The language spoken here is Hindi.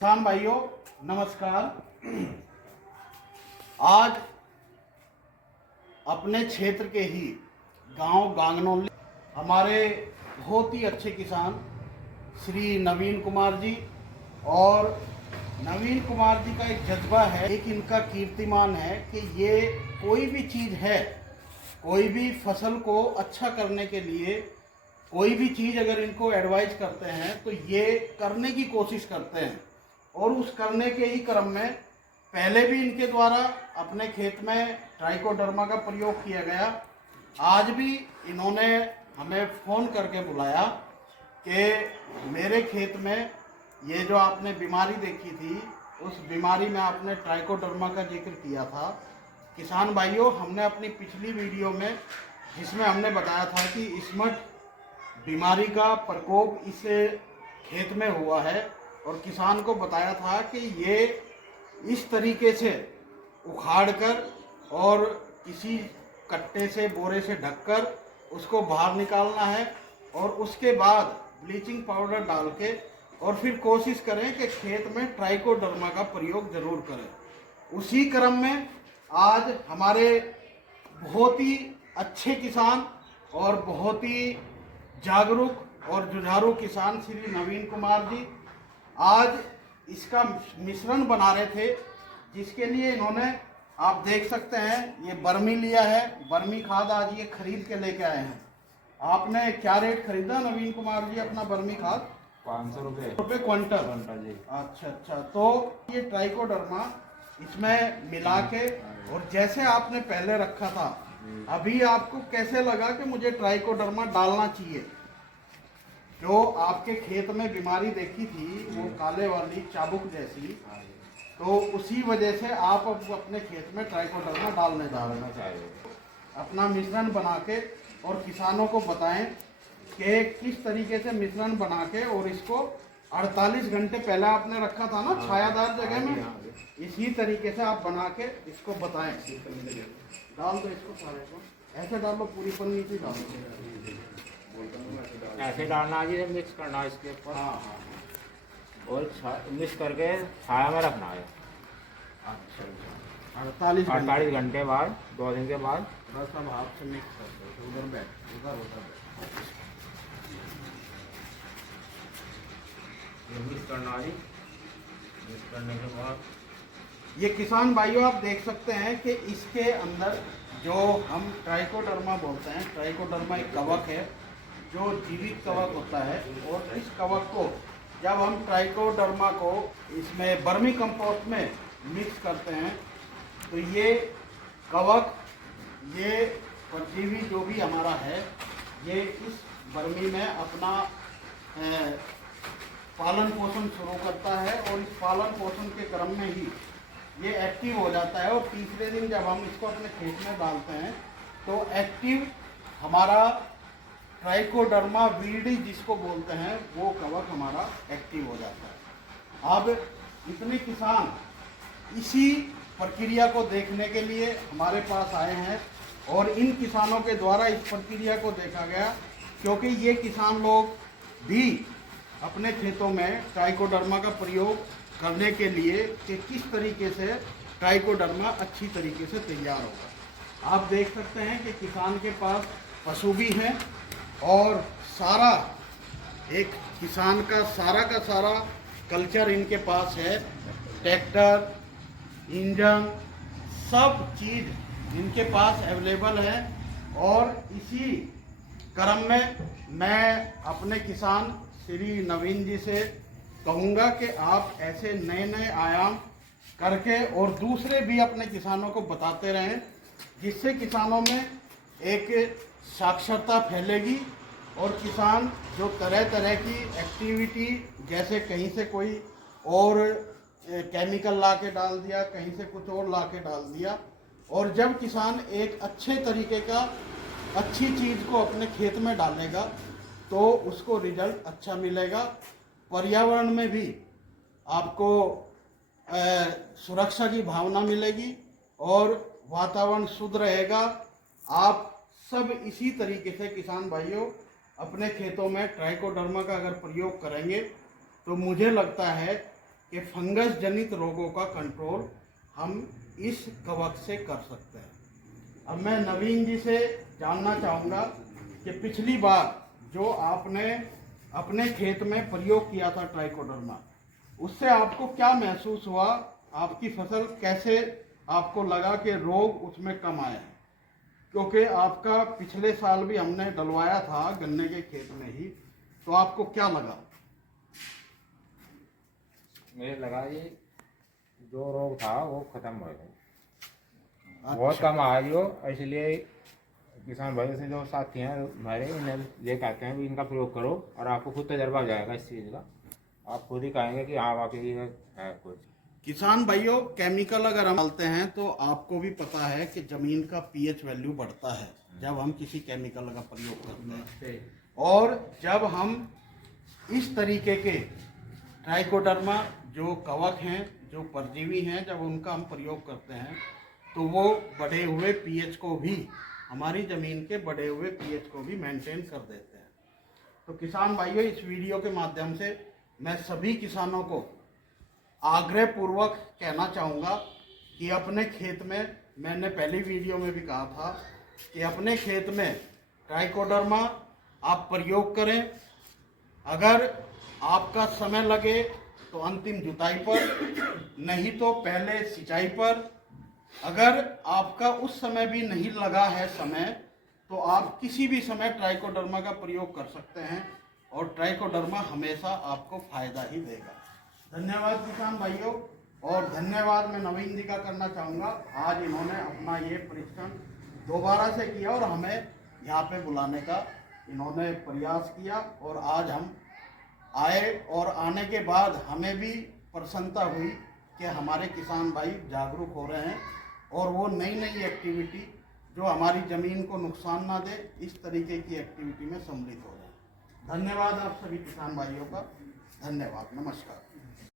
किसान भाइयों नमस्कार। आज अपने क्षेत्र के ही गांव गांगनौली हमारे बहुत ही अच्छे किसान श्री नवीन कुमार जी, और नवीन कुमार जी का एक जज्बा है, एक इनका कीर्तिमान है कि ये कोई भी चीज़ है, कोई भी फसल को अच्छा करने के लिए कोई भी चीज़ अगर इनको एडवाइस करते हैं तो ये करने की कोशिश करते हैं। और उस करने के ही क्रम में पहले भी इनके द्वारा अपने खेत में ट्राइकोडर्मा का प्रयोग किया गया। आज भी इन्होंने हमें फ़ोन करके बुलाया कि मेरे खेत में ये जो आपने बीमारी देखी थी, उस बीमारी में आपने ट्राइकोडर्मा का जिक्र किया था। किसान भाइयों, हमने अपनी पिछली वीडियो में जिसमें हमने बताया था कि स्मट बीमारी का प्रकोप इस खेत में हुआ है, और किसान को बताया था कि ये इस तरीके से उखाड़कर और किसी कट्टे से बोरे से ढककर उसको बाहर निकालना है, और उसके बाद ब्लीचिंग पाउडर डाल के और फिर कोशिश करें कि खेत में ट्राइकोडर्मा का प्रयोग जरूर करें। उसी क्रम में आज हमारे बहुत ही अच्छे किसान और बहुत ही जागरूक और जुझारू किसान श्री नवीन कुमार जी आज इसका मिश्रण बना रहे थे, जिसके लिए इन्होंने, आप देख सकते हैं, ये बर्मी लिया है। बर्मी खाद आज ये खरीद के लेके आए हैं। आपने क्या रेट खरीदा नवीन कुमार जी अपना बर्मी खाद? 500 रुपये क्विंटल जी। अच्छा, तो ये ट्राइकोडर्मा इसमें मिला के, और जैसे आपने पहले रखा था, अभी आपको कैसे लगा कि मुझे ट्राइकोडर्मा डालना चाहिए? जो आपके खेत में बीमारी देखी थी वो काले वाली चाबुक जैसी, तो उसी वजह से आप अब अपने खेत में ट्राइकोडर्मा डालने जा रहे हैं। अपना मिश्रण बना के और किसानों को बताएं कि किस तरीके से मिश्रण बना के, और इसको 48 घंटे पहले आपने रखा था ना छायादार जगह में, इसी तरीके से आप बना के इसको बताएं। डाल दो इसको, सारे को ऐसे डाल लो, पूरी पन्नी से डाल दो। ऐसे डालना है, मिक्स करना है इसके ऊपर। हाँ, और मिक्स करके छाया में रखना है। अच्छा, 48 घंटे बाद, 2 दिन के बाद बस अब हाथ से मिक्स कर दो। उधर बैठ, उधर मिक्स करना है। मिक्स करने के बाद ये किसान भाइयों आप देख सकते हैं कि इसके अंदर जो हम ट्राइकोडर्मा बोलते हैं, ट्राइकोडर्मा एक कवक है जो जीवित कवक होता है, और इस कवक को जब हम ट्राइकोडर्मा को इसमें वर्मी कंपोस्ट में मिक्स करते हैं तो ये कवक, ये परजीवी जो भी हमारा है, ये इस वर्मी में अपना पालन पोषण शुरू करता है, और इस पालन पोषण के क्रम में ही ये एक्टिव हो जाता है। और तीसरे दिन जब हम इसको अपने खेत में डालते हैं तो एक्टिव हमारा ट्राइकोडर्मा वीडी जिसको बोलते हैं, वो कवक हमारा एक्टिव हो जाता है। अब इतने किसान इसी प्रक्रिया को देखने के लिए हमारे पास आए हैं, और इन किसानों के द्वारा इस प्रक्रिया को देखा गया, क्योंकि ये किसान लोग भी अपने खेतों में ट्राइकोडर्मा का प्रयोग करने के लिए कि किस तरीके से ट्राइकोडर्मा अच्छी तरीके से तैयार होगा। आप देख सकते हैं कि किसान के पास पशु भी हैं, और सारा एक किसान का सारा कल्चर इनके पास है। ट्रैक्टर, इंजन, सब चीज़ इनके पास अवेलेबल है। और इसी क्रम में मैं अपने किसान श्री नवीन जी से कहूँगा कि आप ऐसे नए आयाम करके और दूसरे भी अपने किसानों को बताते रहें, जिससे किसानों में एक साक्षरता फैलेगी, और किसान जो तरह तरह की एक्टिविटी, जैसे कहीं से कोई और केमिकल ला के डाल दिया, कहीं से कुछ और ला के डाल दिया, और जब किसान एक अच्छे तरीके का अच्छी चीज़ को अपने खेत में डालेगा तो उसको रिजल्ट अच्छा मिलेगा। पर्यावरण में भी आपको सुरक्षा की भावना मिलेगी और वातावरण शुद्ध रहेगा। आप सब इसी तरीके से किसान भाइयों अपने खेतों में ट्राइकोडर्मा का अगर प्रयोग करेंगे तो मुझे लगता है कि फंगस जनित रोगों का कंट्रोल हम इस कवक से कर सकते हैं। अब मैं नवीन जी से जानना चाहूँगा कि पिछली बार जो आपने अपने खेत में प्रयोग किया था ट्राइकोडर्मा, उससे आपको क्या महसूस हुआ? आपकी फसल कैसे आपको लगा कि रोग उसमें कम आए हैं? क्योंकि आपका पिछले साल भी हमने डलवाया था गन्ने के खेत में ही, तो आपको क्या लगा? मुझे लगा ये जो रोग था वो खत्म हो गया, अच्छा। बहुत कम आ रही हो। इसलिए किसान भाई से जो साथी हैं हमारे, इन्हें ये कहते हैं भी इनका प्रयोग करो और आपको खुद तजर्बा हो जाएगा इस चीज़ का। आप खुद ही कहेंगे कि हाँ वाकई ये है कुछ। किसान भाइयों, केमिकल अगर हम डालते हैं तो आपको भी पता है कि जमीन का पीएच वैल्यू बढ़ता है जब हम किसी केमिकल का प्रयोग करते हैं। और जब हम इस तरीके के ट्राइकोडर्मा जो कवक हैं, जो परजीवी हैं, जब उनका हम प्रयोग करते हैं तो वो बढ़े हुए पीएच को भी, हमारी ज़मीन के बढ़े हुए पीएच को भी मेंटेन कर देते हैं। तो किसान भाइयों, इस वीडियो के माध्यम से मैं सभी किसानों को आग्रह पूर्वक कहना चाहूँगा कि अपने खेत में, मैंने पहली वीडियो में भी कहा था कि अपने खेत में ट्राइकोडर्मा आप प्रयोग करें। अगर आपका समय लगे तो अंतिम जुताई पर, नहीं तो पहले सिंचाई पर। अगर आपका उस समय भी नहीं लगा है समय, तो आप किसी भी समय ट्राइकोडर्मा का प्रयोग कर सकते हैं और ट्राइकोडर्मा हमेशा आपको फायदा ही देगा। धन्यवाद किसान भाइयों, और धन्यवाद मैं नवीन जी का करना चाहूँगा। आज इन्होंने अपना ये परीक्षण दोबारा से किया और हमें यहाँ पे बुलाने का इन्होंने प्रयास किया, और आज हम आए और आने के बाद हमें भी प्रसन्नता हुई कि हमारे किसान भाई जागरूक हो रहे हैं और वो नई नई एक्टिविटी जो हमारी ज़मीन को नुकसान ना दे, इस तरीके की एक्टिविटी में सम्मिलित हो रहे हैं। धन्यवाद आप सभी किसान भाइयों का। धन्यवाद, नमस्कार।